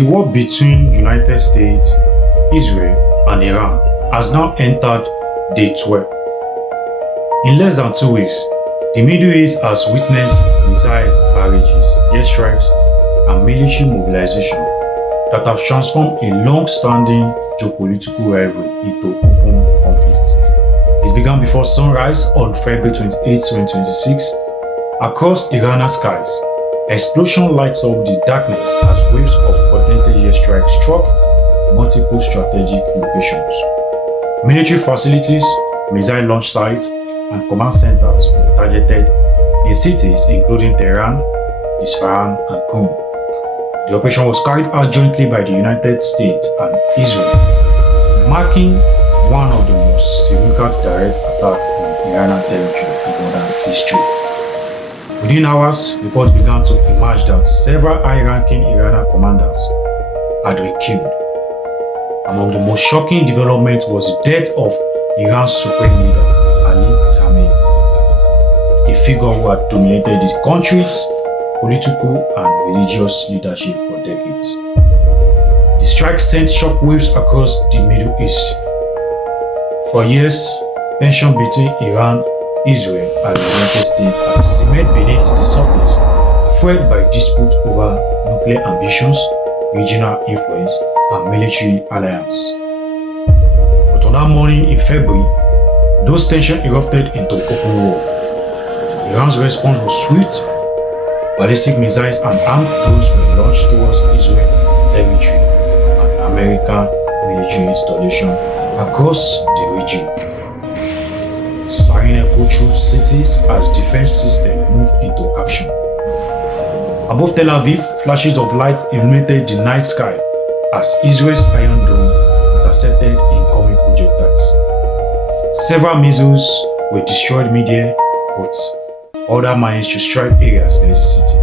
The war between United States, Israel, and Iran has now entered day 12. In less than 2 weeks, the Middle East has witnessed missile barrages, airstrikes, and military mobilization that have transformed a long-standing geopolitical rivalry into open conflict. It began before sunrise on February 28, 2026, across Iranian skies. Explosion lights up the darkness as waves of coordinated airstrikes struck multiple strategic locations. Military facilities, missile launch sites, and command centers were targeted in cities including Tehran, Isfahan, and Qom. The operation was carried out jointly by the United States and Israel, marking one of the most significant direct attacks on Iranian territory in modern history. Within hours, reports began to emerge that several high-ranking Iranian commanders had been killed. Among the most shocking developments was the death of Iran's supreme leader, Ali Khamenei, a figure who had dominated the country's political and religious leadership for decades. The strike sent shockwaves across the Middle East. For years, tension between Iran, Israel, and the United States had simmered beneath the surface, fueled by disputes over nuclear ambitions, regional influence, and military alliance. But on that morning in February, those tensions erupted into open war. Iran's response was swift. Ballistic missiles and armed drones were launched towards Israel territory and American military installation across the region. Siren echoed through cities as defense systems moved into action. Above Tel Aviv, flashes of light illuminated the night sky as Israel's Iron Dome intercepted incoming projectiles. Several missiles were destroyed mid-air, but others managed to strike areas near the city,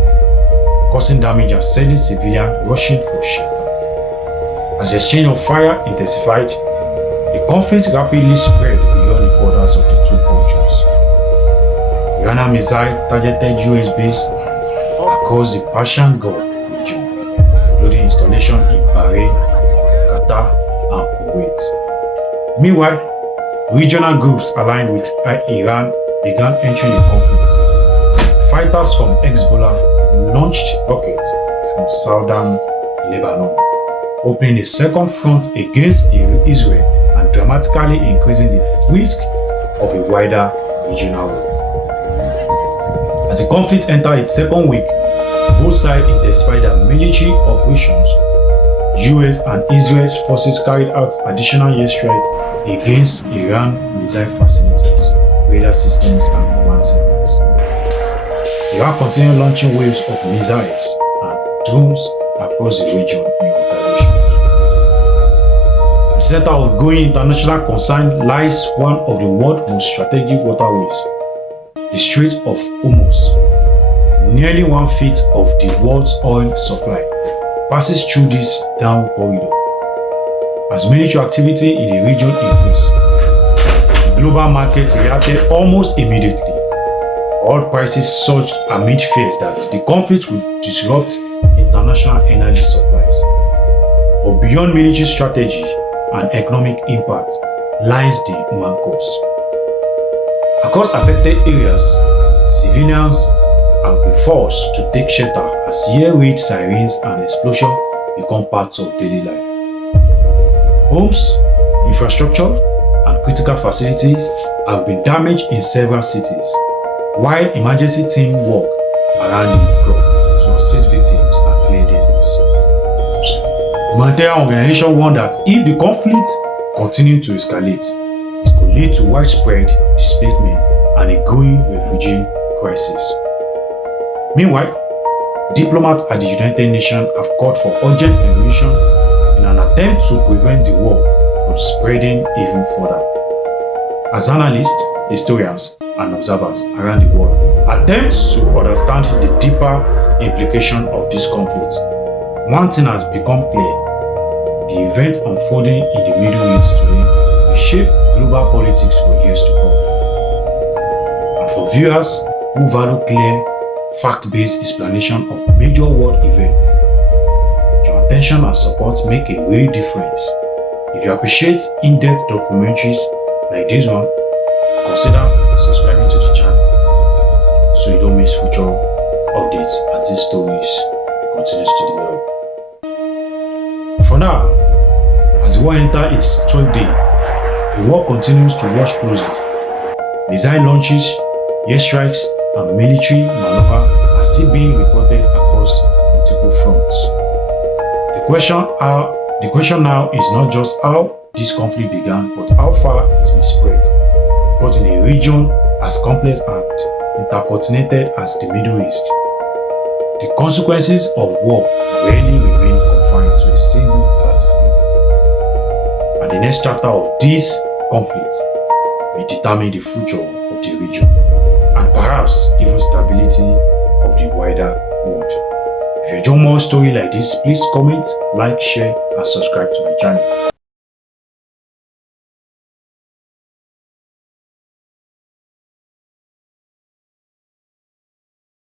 causing damage and sending civilians rushing for shelter. As the exchange of fire intensified, the conflict rapidly spread beyond the borders of the two countries. Iranian missiles targeted US bases across the Persian Gulf region, including installations in Bahrain, Qatar, and Kuwait. Meanwhile, regional groups aligned with Iran began entering the conflict. Fighters from Hezbollah launched rockets from southern Lebanon, opening a second front against Israel and dramatically increasing the risk of a wider regional war. As the conflict entered its second week, both sides intensified their military operations. US and Israel's forces carried out additional airstrikes against Iran missile facilities, radar systems, and command centers. Iran continued launching waves of missiles and drones across the region in retaliation. At the center of growing international concern lies one of the world's most strategic waterways, the Strait of Hormuz. Nearly 1/5 of the world's oil supply passes through this down corridor. As military activity in the region increased, the global market reacted almost immediately. Oil prices surged amid fears that the conflict would disrupt international energy supplies. But beyond military strategy and economic impact lies the human cost. Across affected areas, civilians have been forced to take shelter as air raid sirens and explosions become parts of daily life. Homes, infrastructure, and critical facilities have been damaged in several cities, while emergency teams work around the clock to assist victims and clear debris. Humanitarian organizations warn that if the conflict continues to escalate, it could lead to widespread displacement and a growing refugee crisis. Meanwhile, diplomats at the United Nations have called for urgent intervention in an attempt to prevent the war from spreading even further. As analysts, historians, and observers around the world attempt to understand the deeper implications of this conflict, one thing has become clear: the events unfolding in the Middle East today will shape global politics for years to come. And for viewers who value clear, fact-based explanation of major world events, attention and support make a real difference. If you appreciate in-depth documentaries like this one, consider subscribing to the channel so you don't miss future updates as these stories continues to develop. For now, as the war enters its 12th day, the world continues to watch closely. Missile launches, airstrikes, and military maneuver are still being reported across multiple fronts. The question now is not just how this conflict began, but how far it may spread. Because in a region as complex and intercontinental as the Middle East, the consequences of war rarely remain confined to a single battlefield. And the next chapter of this conflict may determine the future of the region and perhaps even stability of the wider world. If you enjoy more stories like this, please comment, like, share, and subscribe to my channel.